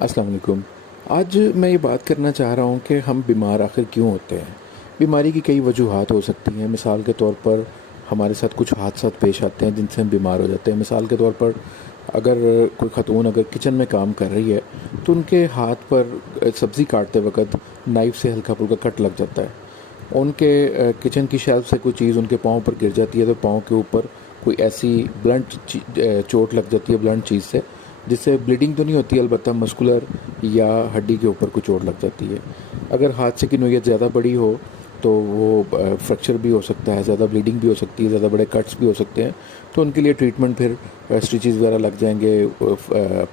السلام علیکم۔ آج میں یہ بات کرنا چاہ رہا ہوں کہ ہم بیمار آخر کیوں ہوتے ہیں۔ بیماری کی کئی وجوہات ہو سکتی ہیں۔ مثال کے طور پر ہمارے ساتھ کچھ حادثات پیش آتے ہیں جن سے ہم بیمار ہو جاتے ہیں۔ مثال کے طور پر اگر کوئی خاتون اگر کچن میں کام کر رہی ہے تو ان کے ہاتھ پر سبزی کاٹتے وقت نائف سے ہلکا پھلکا کٹ لگ جاتا ہے، ان کے کچن کی شیلف سے کوئی چیز ان کے پاؤں پر گر جاتی ہے تو پاؤں کے اوپر کوئی ایسی بلنٹ چوٹ لگ جاتی ہے بلنٹ چیز سے، جس سے بلیڈنگ تو نہیں ہوتی البتہ مسکولر یا ہڈی کے اوپر کوئی چوٹ لگ جاتی ہے۔ اگر حادثے کی نوعیت زیادہ بڑی ہو تو وہ فریکچر بھی ہو سکتا ہے، زیادہ بلیڈنگ بھی ہو سکتی ہے، زیادہ بڑے کٹس بھی ہو سکتے ہیں، تو ان کے لیے ٹریٹمنٹ پھر اسٹیچز وغیرہ لگ جائیں گے،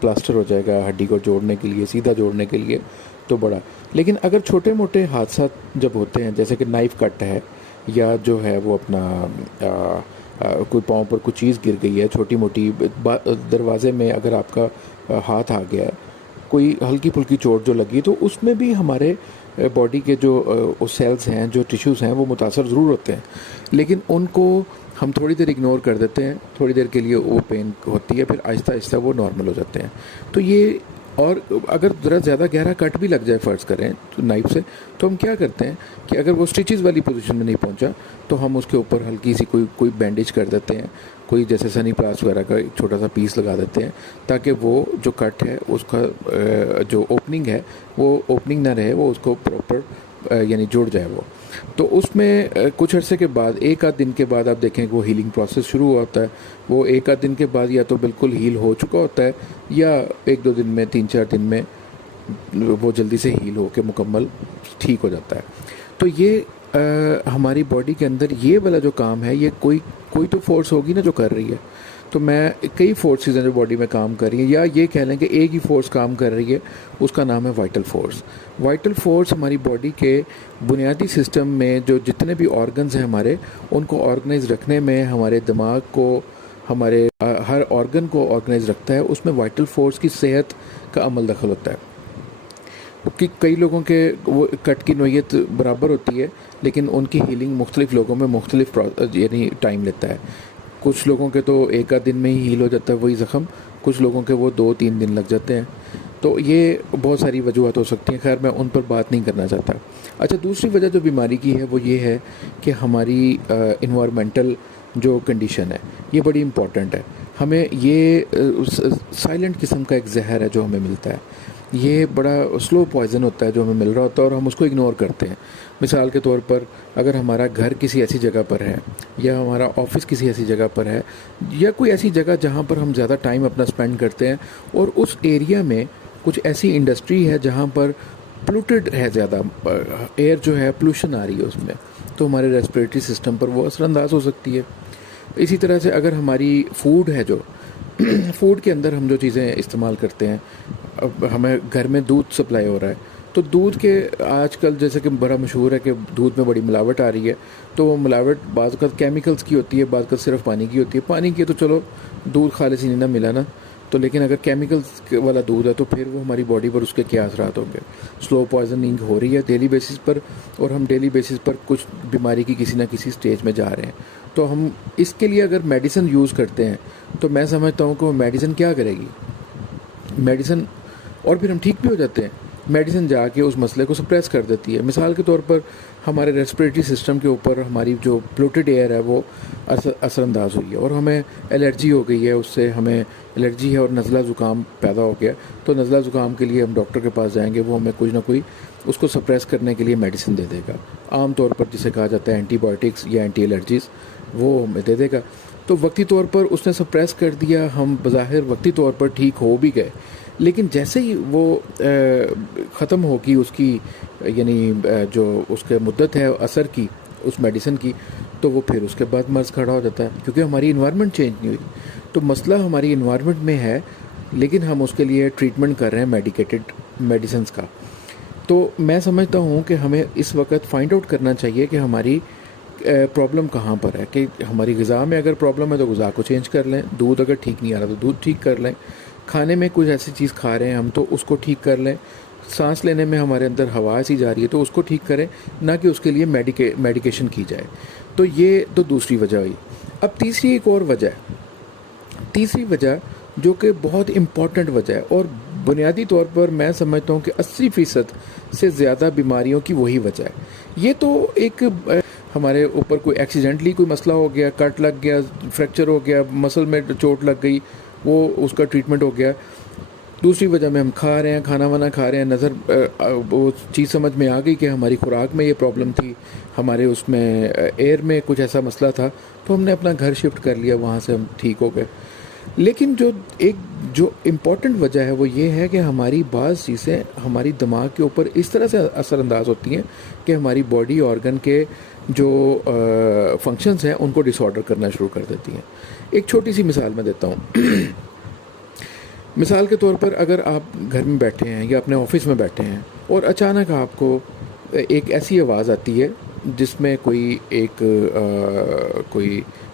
پلاسٹر ہو جائے گا ہڈی کو جوڑنے کے لیے، سیدھا جوڑنے کے لیے تو بڑا۔ لیکن اگر چھوٹے موٹے حادثات جب ہوتے ہیں جیسے کہ نائف کٹ ہے یا جو ہے وہ اپنا کوئی پاؤں پر کوئی چیز گر گئی ہے، چھوٹی موٹی دروازے میں اگر آپ کا ہاتھ آ گیا ہے، کوئی ہلکی پھلکی چوٹ جو لگی تو اس میں بھی ہمارے باڈی کے جو سیلز ہیں، جو ٹیشوز ہیں، وہ متاثر ضرور ہوتے ہیں، لیکن ان کو ہم تھوڑی دیر اگنور کر دیتے ہیں، تھوڑی دیر کے لیے وہ پین ہوتی ہے، پھر آہستہ آہستہ وہ نارمل ہو جاتے ہیں۔ تو یہ، اور اگر ذرا زیادہ گہرا کٹ بھی لگ جائے فرض کریں نائف سے، تو ہم کیا کرتے ہیں کہ اگر وہ اسٹیچز والی پوزیشن میں نہیں پہنچا تو ہم اس کے اوپر ہلکی سی کوئی بینڈیج کر دیتے ہیں، کوئی جیسے سنی پلاس وغیرہ کا ایک چھوٹا سا پیس لگا دیتے ہیں، تاکہ وہ جو کٹ ہے اس کا جو اوپننگ ہے وہ اوپننگ نہ رہے، وہ اس کو پراپر یعنی جڑ جائے وہ۔ تو اس میں کچھ عرصے کے بعد، ایک آدھ دن کے بعد آپ دیکھیں کہ وہ ہیلنگ پروسیس شروع ہوا ہوتا ہے۔ وہ ایک آدھ دن کے بعد یا تو بالکل ہیل ہو چکا ہوتا ہے، یا ایک دو دن میں، تین چار دن میں وہ جلدی سے ہیل ہو کے مکمل ٹھیک ہو جاتا ہے۔ تو یہ ہماری باڈی کے اندر یہ والا جو کام ہے، یہ کوئی تو فورس ہوگی نا جو کر رہی ہے۔ تو میں کئی فورسز ہیں جو باڈی میں کام کر رہی ہیں، یا یہ کہہ لیں کہ ایک ہی فورس کام کر رہی ہے، اس کا نام ہے وائٹل فورس۔ وائٹل فورس ہماری باڈی کے بنیادی سسٹم میں جو جتنے بھی آرگنز ہیں ہمارے، ان کو آرگنائز رکھنے میں، ہمارے دماغ کو، ہمارے ہر آرگن کو آرگنائز رکھتا ہے، اس میں وائٹل فورس کی صحت کا عمل دخل ہوتا ہے۔ کہ کئی لوگوں کے وہ کٹ کی نوعیت برابر ہوتی ہے، لیکن ان کی ہیلنگ مختلف لوگوں میں مختلف یعنی ٹائم لیتا ہے۔ کچھ لوگوں کے تو ایک آدھ دن میں ہی ہیل ہو جاتا ہے وہی زخم، کچھ لوگوں کے وہ 2-3 دن لگ جاتے ہیں۔ تو یہ بہت ساری وجوہات ہو سکتی ہیں، خیر میں ان پر بات نہیں کرنا چاہتا۔ اچھا، دوسری وجہ جو بیماری کی ہے وہ یہ ہے کہ ہماری انوائرمنٹل جو کنڈیشن ہے یہ بڑی امپورٹنٹ ہے۔ ہمیں یہ سائلنٹ قسم کا ایک زہر ہے جو ہمیں ملتا ہے، یہ بڑا سلو پوائزن ہوتا ہے جو ہمیں مل رہا ہوتا ہے، اور ہم اس کو اگنور کرتے ہیں۔ مثال کے طور پر اگر ہمارا گھر کسی ایسی جگہ پر ہے، یا ہمارا آفس کسی ایسی جگہ پر ہے، یا کوئی ایسی جگہ جہاں پر ہم زیادہ ٹائم اپنا سپینڈ کرتے ہیں، اور اس ایریا میں کچھ ایسی انڈسٹری ہے جہاں پر پولوٹیڈ ہے، زیادہ ایئر جو ہے پولوشن آ رہی ہے اس میں، تو ہمارے ریسپریٹری سسٹم پر وہ اثر انداز ہو سکتی ہے۔ اسی طرح سے اگر ہماری فوڈ ہے، جو فوڈ کے اندر ہم جو چیزیں استعمال کرتے ہیں، اب ہمیں گھر میں دودھ سپلائی ہو رہا ہے، تو دودھ کے آج کل جیسے کہ بڑا مشہور ہے کہ دودھ میں بڑی ملاوٹ آ رہی ہے، تو وہ ملاوٹ بعض اوقات کیمیکلز کی ہوتی ہے، بعض اوقات صرف پانی کی ہوتی ہے۔ پانی کی تو چلو دودھ خالص ہی نہیں نہ ملا نا، تو لیکن اگر کیمیکلز والا دودھ ہے تو پھر وہ ہماری باڈی پر اس کے کیا اثرات ہوں گے۔ سلو پوائزننگ ہو رہی ہے ڈیلی بیسس پر، اور ہم ڈیلی بیسس پر کچھ بیماری کی کسی نہ کسی سٹیج میں جا رہے ہیں۔ تو ہم اس کے لیے اگر میڈیسن یوز کرتے ہیں تو میں سمجھتا ہوں کہ وہ میڈیسن کیا کرے گی، میڈیسن، اور پھر ہم ٹھیک بھی ہو جاتے ہیں، میڈیسن جا کے اس مسئلے کو سپریس کر دیتی ہے۔ مثال کے طور پر ہمارے ریسپریٹری سسٹم کے اوپر ہماری جو پولوٹیڈ ایئر ہے وہ اثر انداز ہوئی ہے، اور ہمیں الرجی ہو گئی ہے، اس سے ہمیں الرجی ہے اور نزلہ زکام پیدا ہو گیا، تو نزلہ زکام کے لیے ہم ڈاکٹر کے پاس جائیں گے، وہ ہمیں کچھ نہ کوئی اس کو سپریس کرنے کے لیے میڈیسن دے دے گا، عام طور پر جسے کہا جاتا ہے اینٹی بایوٹکس یا اینٹی الرجیز، وہ ہمیں دے دے گا۔ تو وقتی طور پر اس نے سپریس کر دیا، ہم بظاہر وقتی طور پر ٹھیک ہو بھی گئے، لیکن جیسے ہی وہ ختم ہوگی اس کی یعنی جو اس کے مدت ہے اثر کی اس میڈیسن کی، تو وہ پھر اس کے بعد مرض کھڑا ہو جاتا ہے، کیونکہ ہماری انوائرمنٹ چینج نہیں ہوئی۔ تو مسئلہ ہماری انوائرمنٹ میں ہے، لیکن ہم اس کے لیے ٹریٹمنٹ کر رہے ہیں میڈیکیٹڈ میڈیسنس کا۔ تو میں سمجھتا ہوں کہ ہمیں اس وقت فائنڈ آؤٹ کرنا چاہیے کہ ہماری پرابلم کہاں پر ہے، کہ ہماری غذا میں اگر پرابلم ہے تو غذا کو چینج کر لیں، دودھ اگر ٹھیک نہیں آ رہا تو دودھ ٹھیک کر لیں، کھانے میں کچھ ایسی چیز کھا رہے ہیں ہم تو اس کو ٹھیک کر لیں، سانس لینے میں ہمارے اندر ہوا ایسی جا رہی ہے تو اس کو ٹھیک کریں، نہ کہ اس کے لیے میڈیکیشن کی جائے۔ تو یہ تو دوسری وجہ ہوئی۔ اب تیسری ایک اور وجہ ہے، تیسری وجہ جو کہ بہت امپورٹنٹ وجہ ہے اور بنیادی طور پر میں سمجھتا ہوں کہ 80% سے زیادہ بیماریوں کی وہی وجہ ہے. یہ تو ایک ہمارے اوپر کوئی ایکسیڈنٹلی کوئی مسئلہ ہو گیا, کٹ لگ گیا, فریکچر ہو گیا, مسل میں چوٹ لگ گئی, وہ اس کا ٹریٹمنٹ ہو گیا. دوسری وجہ میں ہم کھا رہے ہیں, کھانا وانا کھا رہے ہیں, نظر وہ چیز سمجھ میں آ گئی کہ ہماری خوراک میں یہ پرابلم تھی, ہمارے اس میں ایئر میں کچھ ایسا مسئلہ تھا, تو ہم نے اپنا گھر شفٹ کر لیا, وہاں سے ہم ٹھیک ہو گئے. لیکن جو امپورٹنٹ وجہ ہے وہ یہ ہے کہ ہماری بعض چیزیں ہماری دماغ کے اوپر اس طرح سے اثر انداز ہوتی ہیں کہ ہماری باڈی آرگن کے جو فنکشنز ہیں ان کو ڈس آرڈر کرنا شروع کر دیتی ہیں. ایک چھوٹی سی مثال میں دیتا ہوں. مثال کے طور پر اگر آپ گھر میں بیٹھے ہیں یا اپنے آفس میں بیٹھے ہیں اور اچانک آپ کو ایک ایسی آواز آتی ہے جس میں کوئی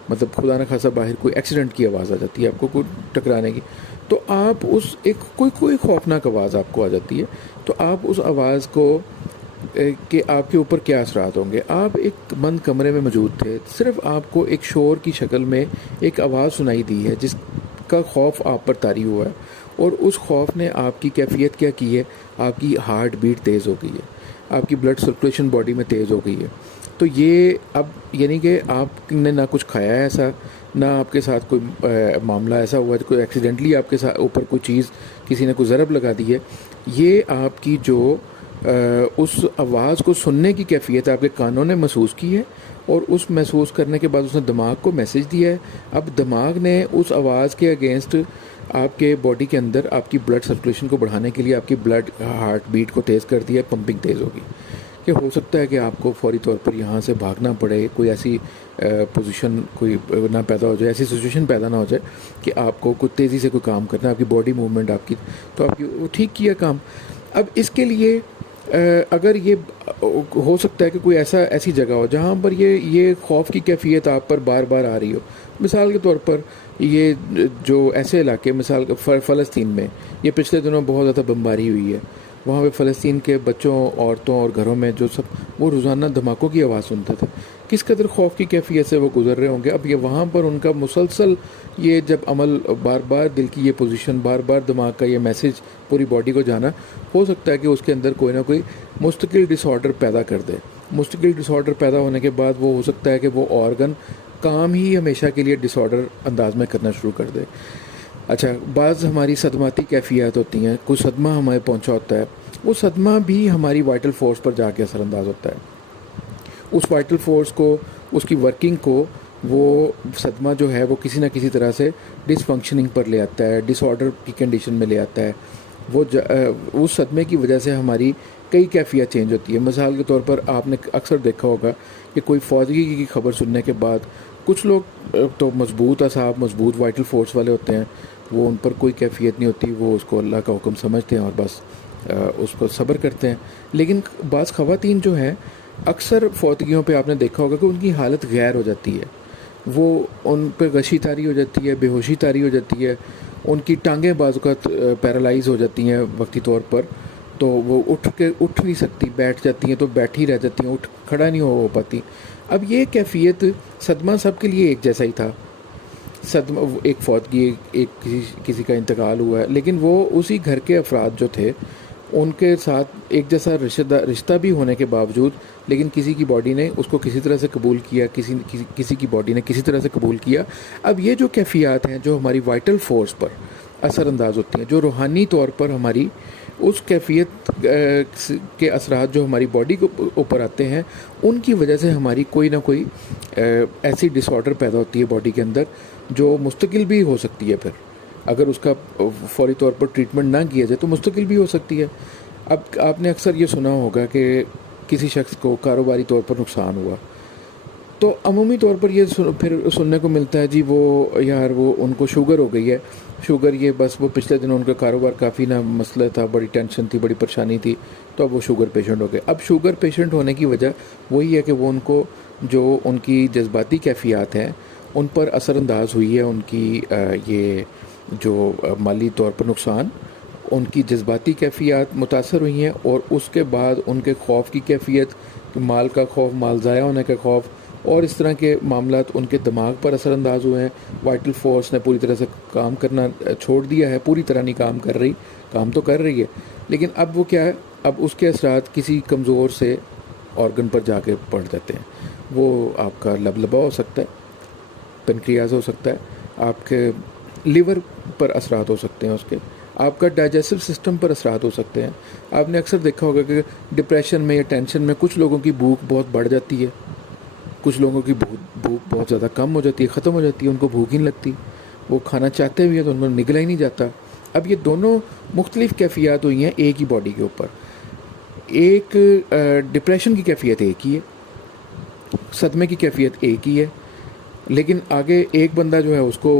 مطلب خدا نہ خاصا باہر کوئی ایکسیڈنٹ کی آواز آ جاتی ہے آپ کو, کوئی ٹکرانے کی, تو آپ اس کوئی خوفناک آواز آپ کو آ جاتی ہے, تو آپ اس آواز کو کہ آپ کے اوپر کیا اثرات ہوں گے. آپ ایک بند کمرے میں موجود تھے, صرف آپ کو ایک شور کی شکل میں ایک آواز سنائی دی ہے جس کا خوف آپ پر طاری ہوا ہے, اور اس خوف نے آپ کی کیفیت کیا کی ہے, آپ کی ہارٹ بیٹ تیز ہو گئی ہے, آپ کی بلڈ سرکولیشن باڈی میں تیز ہو گئی ہے. تو یہ اب یعنی کہ آپ نے نہ کچھ کھایا ہے ایسا, نہ آپ کے ساتھ کوئی معاملہ ایسا ہوا ہے کوئی ایکسیڈنٹلی آپ کے ساتھ اوپر کوئی چیز کسی نے کوئی ضرب لگا دی ہے. یہ آپ کی جو اس آواز کو سننے کی کیفیت آپ کے کانوں نے محسوس کی ہے, اور اس محسوس کرنے کے بعد اس نے دماغ کو میسج دیا ہے. اب دماغ نے اس آواز کے اگینسٹ آپ کے باڈی کے اندر آپ کی بلڈ سرکولیشن کو بڑھانے کے لیے آپ کی بلڈ ہارٹ بیٹ کو تیز کر دیا ہے, پمپنگ تیز ہوگی. کہ ہو سکتا ہے کہ آپ کو فوری طور پر یہاں سے بھاگنا پڑے, کوئی ایسی پوزیشن کوئی نہ پیدا ہو جائے, ایسی سچویشن پیدا نہ ہو جائے کہ آپ کو کوئی تیزی سے کوئی کام کرنا ہے, آپ کی باڈی موومنٹ آپ کی, تو آپ کی وہ ٹھیک کیا کام. اب اس کے لیے اگر یہ ہو سکتا ہے کہ کوئی ایسی جگہ ہو جہاں پر یہ خوف کی کیفیت آپ پر بار بار آ رہی ہو. مثال کے طور پر یہ جو ایسے علاقے, مثال فلسطین میں یہ پچھلے دنوں بہت زیادہ بمباری ہوئی ہے, وہاں پہ فلسطین کے بچوں, عورتوں اور گھروں میں جو سب وہ روزانہ دھماکوں کی آواز سنتے تھے, کس قدر خوف کی کیفیت سے وہ گزر رہے ہوں گے. اب یہ وہاں پر ان کا مسلسل یہ جب عمل بار بار دل کی یہ پوزیشن, بار بار دماغ کا یہ میسج پوری باڈی کو جانا, ہو سکتا ہے کہ اس کے اندر کوئی نہ کوئی مستقل ڈس آرڈر پیدا کر دے. مستقل ڈس آرڈر پیدا ہونے کے بعد وہ ہو سکتا ہے کہ وہ آرگن کام ہی ہمیشہ کے لیے ڈس آرڈر انداز میں کرنا شروع کر دے. اچھا, بعض ہماری صدماتی کیفیات ہوتی ہیں, کوئی صدمہ ہمیں پہنچا ہوتا ہے, وہ صدمہ بھی ہماری وائٹل فورس پر جا کے اثر انداز ہوتا ہے. اس وائٹل فورس کو, اس کی ورکنگ کو وہ صدمہ جو ہے وہ کسی نہ کسی طرح سے ڈس فنکشننگ پر لے آتا ہے, ڈس آرڈر کی کنڈیشن میں لے آتا ہے. وہ اس صدمے کی وجہ سے ہماری کئی کیفیت چینج ہوتی ہے. مثال کے طور پر آپ نے اکثر دیکھا ہوگا کہ کوئی فوجی کی خبر سننے کے بعد کچھ لوگ تو مضبوط اعصاب, مضبوط وائٹل فورس والے ہوتے ہیں, وہ ان پر کوئی کیفیت نہیں ہوتی, وہ اس کو اللہ کا حکم سمجھتے ہیں اور بس اس کو صبر کرتے ہیں. لیکن بعض خواتین جو ہیں, اکثر فوتگیوں پہ آپ نے دیکھا ہوگا کہ ان کی حالت غیر ہو جاتی ہے, وہ ان پہ غشی طاری ہو جاتی ہے, بے ہوشی طاری ہو جاتی ہے, ان کی ٹانگیں بعض اوقات پیرالائز ہو جاتی ہیں وقتی طور پر, تو وہ اٹھ نہیں سکتی, بیٹھ جاتی ہیں تو بیٹھی رہ جاتی ہیں, کھڑا نہیں ہو پاتی. اب یہ کیفیت, صدمہ سب کے لیے ایک جیسا ہی تھا. صدمہ ایک فوتگی, ایک کسی کا انتقال ہوا ہے, لیکن وہ اسی گھر کے افراد جو تھے ان کے ساتھ ایک جیسا رشتہ بھی ہونے کے باوجود, لیکن کسی کی باڈی نے اس کو کسی طرح سے قبول کیا, کسی کی باڈی نے کسی طرح سے قبول کیا. اب یہ جو کیفیات ہیں جو ہماری وائٹل فورس پر اثر انداز ہوتی ہیں, جو روحانی طور پر ہماری اس کیفیت کے اثرات جو ہماری باڈی کے اوپر آتے ہیں, ان کی وجہ سے ہماری کوئی نہ کوئی ایسی ڈس آرڈر پیدا ہوتی ہے باڈی کے اندر, جو مستقل بھی ہو سکتی ہے. پھر اگر اس کا فوری طور پر ٹریٹمنٹ نہ کیا جائے تو مستقل بھی ہو سکتی ہے. اب آپ نے اکثر یہ سنا ہوگا کہ کسی شخص کو کاروباری طور پر نقصان ہوا, تو عمومی طور پر یہ پھر سننے کو ملتا ہے جی وہ ان کو شوگر ہو گئی ہے, شوگر, یہ بس وہ پچھلے دنوں ان کا کاروبار کافی نہ مسئلہ تھا, بڑی ٹینشن تھی, بڑی پریشانی تھی, تو اب وہ شوگر پیشنٹ ہو گئے. اب شوگر پیشنٹ ہونے کی وجہ وہی ہے کہ وہ ان کو جو ان کی جذباتی کیفیات ہیں ان پر اثر انداز ہوئی ہے, ان کی یہ جو مالی طور پر نقصان, ان کی جذباتی کیفیات متاثر ہوئی ہیں, اور اس کے بعد ان کے خوف کی کیفیت, مال کا خوف, مال ضائع ہونے کا خوف, اور اس طرح کے معاملات ان کے دماغ پر اثر انداز ہوئے ہیں. وائٹل فورس نے پوری طرح سے کام کرنا چھوڑ دیا ہے, پوری طرح نہیں کام کر رہی, کام تو کر رہی ہے لیکن اب وہ کیا ہے, اب اس کے اثرات کسی کمزور سے آرگن پر جا کے پڑ جاتے ہیں. وہ آپ کا لبلبا ہو سکتا ہے, پنکریاز ہو سکتا ہے, آپ کے لیور پر اثرات ہو سکتے ہیں, اس کے آپ کا ڈائجسٹو سسٹم پر اثرات ہو سکتے ہیں. آپ نے اکثر دیکھا ہوگا کہ ڈپریشن میں یا ٹینشن میں کچھ لوگوں کی بھوک بہت بڑھ جاتی ہے, کچھ لوگوں کی بھوک بہت زیادہ کم ہو جاتی ہے, ختم ہو جاتی ہے, ان کو بھوک ہی نہیں لگتی, وہ کھانا چاہتے بھی ہیں تو ان کو نگلا ہی نہیں جاتا. اب یہ دونوں مختلف کیفیات ہوئی ہیں ایک ہی باڈی کے اوپر. ایک ڈپریشن کی کیفیت ایک ہی ہے, صدمے کی کیفیت ایک ہی ہے, لیکن آگے ایک بندہ جو ہے اس کو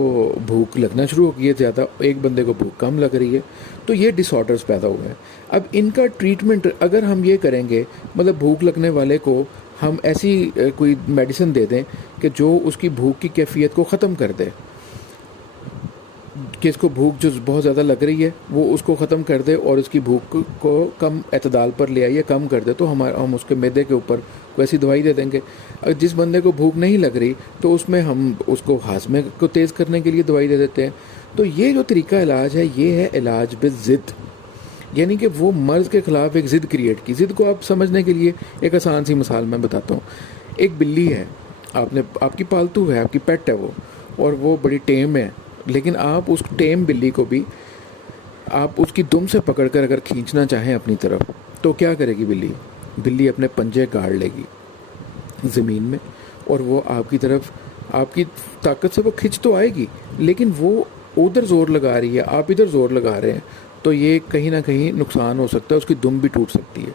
بھوک لگنا شروع ہو گئی ہے زیادہ, ایک بندے کو بھوک کم لگ رہی ہے. تو یہ ڈس آرڈرز پیدا ہوئے ہیں. اب ان کا ٹریٹمنٹ اگر ہم یہ کریں گے, مطلب بھوک لگنے والے کو ہم ایسی کوئی میڈیسن دے دیں کہ جو اس کی بھوک کی کیفیت کو ختم کر دے, کہ اس کو بھوک جو بہت زیادہ لگ رہی ہے وہ اس کو ختم کر دے اور اس کی بھوک کو کم اعتدال پر لے آئیے, کم کر دے, تو ہم اس کے معدے کے اوپر کوئی ایسی دوائی دے دیں گے. اگر جس بندے کو بھوک نہیں لگ رہی تو اس میں ہم اس کو ہاضمے کو تیز کرنے کے لیے دوائی دے دیتے ہیں. تو یہ جو طریقہ علاج ہے یہ ہے علاج بضد, یعنی کہ وہ مرض کے خلاف ایک ضد کریٹ کی. ضد کو آپ سمجھنے کے لیے ایک آسان سی مثال میں بتاتا ہوں. ایک بلی ہے, آپ کی پالتو ہے, آپ کی پیٹ ہے وہ, اور وہ بڑی ٹیم ہے, لیکن آپ اس ٹیم بلی کو بھی آپ اس کی دم سے پکڑ کر اگر کھینچنا چاہیں اپنی طرف تو کیا کرے گی بلی اپنے پنجے گاڑ لے گی زمین میں, اور وہ آپ کی طرف آپ کی طاقت سے وہ کھنچ تو آئے گی, لیکن وہ ادھر زور لگا رہی ہے, آپ ادھر زور لگا رہے ہیں, تو یہ کہیں نہ کہیں نقصان ہو سکتا ہے, اس کی دم بھی ٹوٹ سکتی ہے.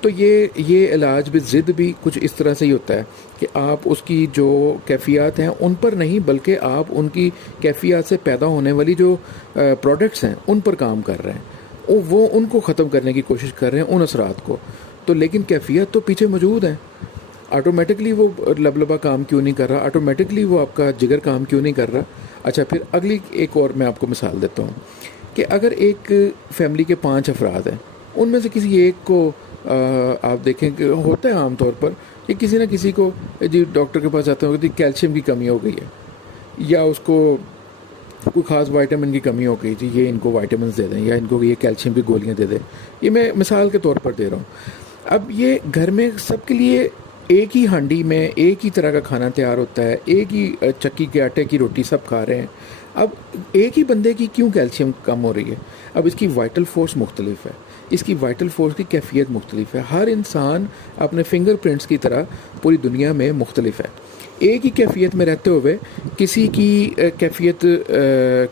تو یہ علاج بھی ضد بھی کچھ اس طرح سے ہی ہوتا ہے کہ آپ اس کی جو کیفیات ہیں ان پر نہیں, بلکہ آپ ان کی کیفیات سے پیدا ہونے والی جو پروڈکٹس ہیں ان پر کام کر رہے ہیں, وہ ان کو ختم کرنے کی کوشش کر رہے ہیں, ان اثرات کو. تو لیکن کیفیت تو پیچھے موجود ہے. آٹومیٹکلی وہ لبلبا کام کیوں نہیں کر رہا, آٹومیٹکلی وہ آپ کا جگر کام کیوں نہیں کر رہا. اچھا, پھر اگلی ایک اور میں آپ کو مثال دیتا ہوں کہ اگر ایک فیملی کے 5 افراد ہیں, ان میں سے کسی ایک کو آپ دیکھیں کہ ہوتا ہے عام طور پر کہ کسی نہ کسی کو جی ڈاکٹر کے پاس آتے ہیں کہ کیلشیم کی کمی ہو گئی ہے, یا اس کو کوئی خاص وائٹامن کی کمی ہو گئی, جی یہ ان کو وائٹامنس دے دیں, یا ان کو یہ کیلشیم کی گولیاں دے دیں. یہ میں مثال کے طور پر دے رہا ہوں. اب یہ گھر میں سب کے لیے ایک ہی ہانڈی میں ایک ہی طرح کا کھانا تیار ہوتا ہے, ایک ہی چکی کے آٹے کی روٹی سب کھا رہے ہیں. اب ایک ہی بندے کی کیوں کیلشیم کم ہو رہی ہے؟ اب اس کی وائٹل فورس مختلف ہے, اس کی وائٹل فورس کی کیفیت مختلف ہے. ہر انسان اپنے فنگر پرنٹس کی طرح پوری دنیا میں مختلف ہے. ایک ہی کیفیت میں رہتے ہوئے کسی کی کیفیت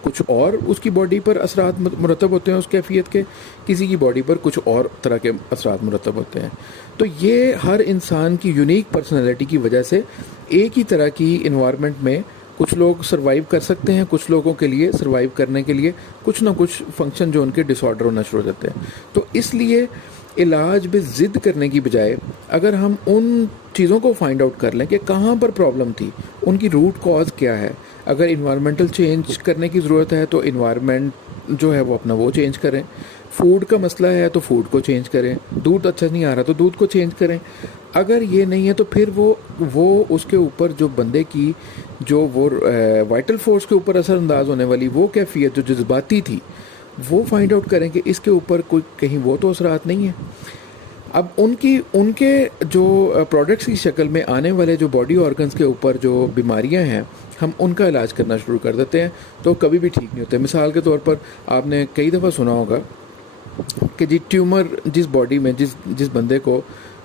کچھ اور, اس کی باڈی پر اثرات مرتب ہوتے ہیں اس کیفیت کے, کسی کی باڈی پر کچھ اور طرح کے اثرات مرتب ہوتے ہیں. تو یہ ہر انسان کی یونیک پرسنالٹی کی وجہ سے ایک ہی طرح کی انوائرمنٹ میں کچھ لوگ سروائیو کر سکتے ہیں, کچھ لوگوں کے لیے سروائیو کرنے کے لیے کچھ نہ کچھ فنکشن جو ان کے ڈس آرڈر ہونا شروع ہو جاتے ہیں. تو اس لیے علاج بھی ضد کرنے کی بجائے اگر ہم ان چیزوں کو فائنڈ آؤٹ کر لیں کہ کہاں پر پرابلم تھی, ان کی روٹ کاز کیا ہے. اگر انوائرمنٹل چینج کرنے کی ضرورت ہے تو انوائرمنٹ جو ہے وہ اپنا وہ چینج کریں. فوڈ کا مسئلہ ہے تو فوڈ کو چینج کریں. دودھ اچھا نہیں آ رہا تو دودھ کو چینج کریں. اگر یہ نہیں ہے تو پھر وہ اس کے اوپر جو بندے کی جو وہ وائٹل فورس کے اوپر اثر انداز ہونے والی وہ کیفیت جو جذباتی تھی وہ فائنڈ آؤٹ کریں کہ اس کے اوپر کوئی کہیں وہ تو اثرات نہیں ہیں. اب ان کے جو پروڈکٹس کی شکل میں آنے والے جو باڈی آرگنز کے اوپر جو بیماریاں ہیں ہم ان کا علاج کرنا شروع کر دیتے ہیں تو کبھی بھی ٹھیک نہیں ہوتے. مثال کے طور پر آپ نے کئی دفعہ سنا ہوگا کہ جی ٹیومر جس باڈی میں جس بندے کو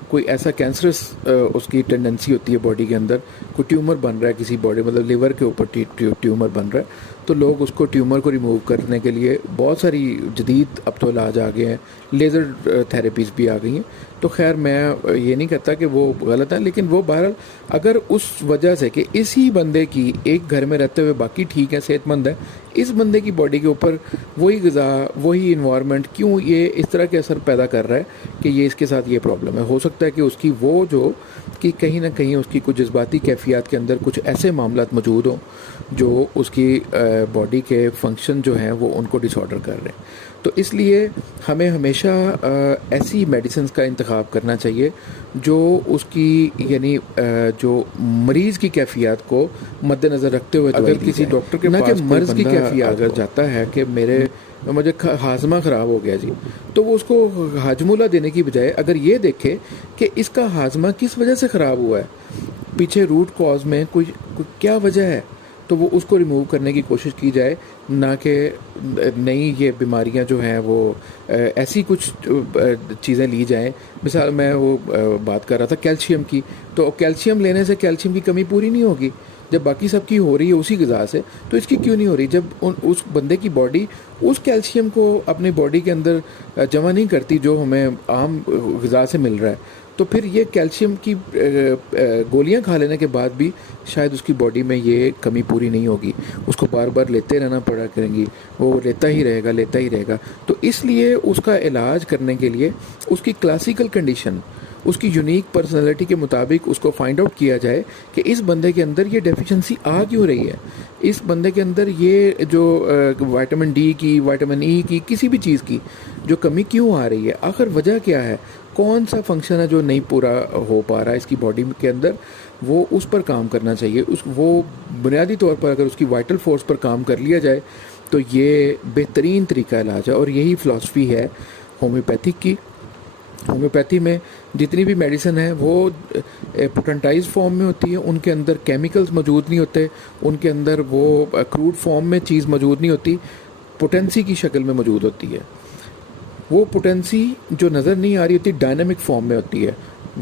کوئی ایسا کینسرس اس کی ٹینڈنسی ہوتی ہے باڈی کے اندر, کوئی ٹیومر بن رہا ہے کسی باڈی مطلب لیور کے اوپر ٹیومر بن رہا ہے, تو لوگ اس کو ٹیومر کو ریموو کرنے کے لیے بہت ساری جدید اب تو علاج آ گئے ہیں, لیزر تھیراپیز بھی آ گئی ہیں. تو خیر میں یہ نہیں کہتا کہ وہ غلط ہے, لیکن وہ بہرحال اگر اس وجہ سے کہ اسی بندے کی ایک گھر میں رہتے ہوئے باقی ٹھیک ہے صحت مند ہے, اس بندے کی باڈی کے اوپر وہی غذا وہی انوائرمنٹ کیوں یہ اس طرح کے اثر پیدا کر رہا ہے کہ یہ اس کے ساتھ یہ پرابلم ہے. ہو سکتا ہے کہ اس کی وہ جو کہ کہیں نہ کہیں اس کی کچھ جذباتی کیفیات کے اندر کچھ ایسے معاملات موجود ہوں جو اس کی باڈی کے فنکشن جو ہیں وہ ان کو ڈس آرڈر کر رہے ہیں. تو اس لیے ہمیں ہمیشہ ایسی میڈیسنز کا انتخاب کرنا چاہیے جو اس کی یعنی جو مریض کی کیفیات کو مد نظر رکھتے ہوئے اگر کسی ڈاکٹر کے نہ کہ پاس مرض کی کوئی بندہ کیفیات اگر جاتا ہے کہ مجھے ہاضمہ خراب ہو گیا جی، تو وہ اس کو ہاجمولہ دینے کی بجائے اگر یہ دیکھے کہ اس کا ہاضمہ کس وجہ سے خراب ہوا ہے، پیچھے روٹ کاز میں کوئی کیا وجہ ہے، تو وہ اس کو ریموو کرنے کی کوشش کی جائے، نہ کہ نئی یہ بیماریاں جو ہیں وہ ایسی کچھ چیزیں لی جائیں. مثال میں وہ بات کر رہا تھا کیلشیم کی، تو کیلشیم لینے سے کیلشیم کی کمی پوری نہیں ہوگی. جب باقی سب کی ہو رہی ہے اسی غذا سے، تو اس کی کیوں نہیں ہو رہی؟ جب اس بندے کی باڈی اس کیلشیم کو اپنی باڈی کے اندر جمع نہیں کرتی جو ہمیں عام غذا سے مل رہا ہے، تو پھر یہ کیلشیم کی گولیاں کھا لینے کے بعد بھی شاید اس کی باڈی میں یہ کمی پوری نہیں ہوگی. اس کو بار بار لیتے رہنا پڑا کریں گی، وہ لیتا ہی رہے گا. تو اس لیے اس کا علاج کرنے کے لیے اس کی کلاسیکل کنڈیشن، اس کی یونیک پرسنالٹی کے مطابق اس کو فائنڈ آؤٹ کیا جائے کہ اس بندے کے اندر یہ ڈیفیشنسی آ کیوں رہی ہے، اس بندے کے اندر یہ جو وائٹامن ڈی کی، وائٹامن ای کی، کسی بھی چیز کی جو کمی کیوں آ رہی ہے، آخر وجہ کیا ہے، کون سا فنکشن ہے جو نہیں پورا ہو پا رہا ہے اس کی باڈی کے اندر، وہ اس پر کام کرنا چاہیے. وہ بنیادی طور پر اگر اس کی وائٹل فورس پر کام کر لیا جائے تو یہ بہترین طریقہ علاج ہے. اور یہی فلاسفی ہے ہومیوپیتھک کی. ہومیوپیتھی میں جتنی بھی میڈیسن ہے وہ پوٹنٹائز فارم میں ہوتی ہے، ان کے اندر کیمیکلز موجود نہیں ہوتے، ان کے اندر وہ کروڈ فارم میں چیز موجود نہیں ہوتی، پوٹینسی کی شکل میں موجود ہوتی ہے. وہ پوٹینسی جو نظر نہیں آ رہی ہوتی ڈائنامک فارم میں ہوتی ہے.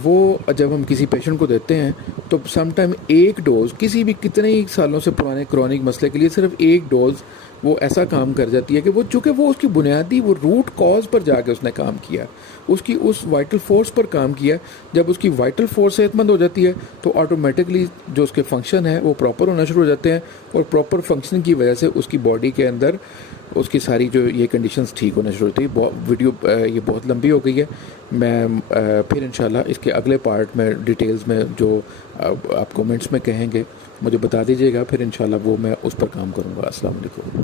وہ جب ہم کسی پیشنٹ کو دیتے ہیں تو سم ٹائم ایک ڈوز کسی بھی کتنے ہی سالوں سے پرانے کرونک مسئلے کے لیے صرف ایک ڈوز وہ ایسا کام کر جاتی ہے کہ وہ چونکہ وہ اس کی بنیادی وہ روٹ کاز پر جا کے اس نے کام کیا، اس کی اس وائٹل فورس پر کام کیا. جب اس کی وائٹل فورس صحت مند ہو جاتی ہے تو آٹومیٹکلی جو اس کے فنکشن ہیں وہ پراپر ہونا شروع ہو جاتے ہیں، اور پراپر فنکشن کی وجہ سے اس کی باڈی کے اندر اس کی ساری جو یہ کنڈیشنز ٹھیک ہونا شروع ہوتی ہے. ویڈیو یہ بہت لمبی ہو گئی ہے، میں پھر انشاءاللہ اس کے اگلے پارٹ میں ڈیٹیلز میں جو آپ کومنٹس میں کہیں گے مجھے بتا دیجیے گا، پھر انشاءاللہ وہ میں اس پر کام کروں گا. السلام علیکم.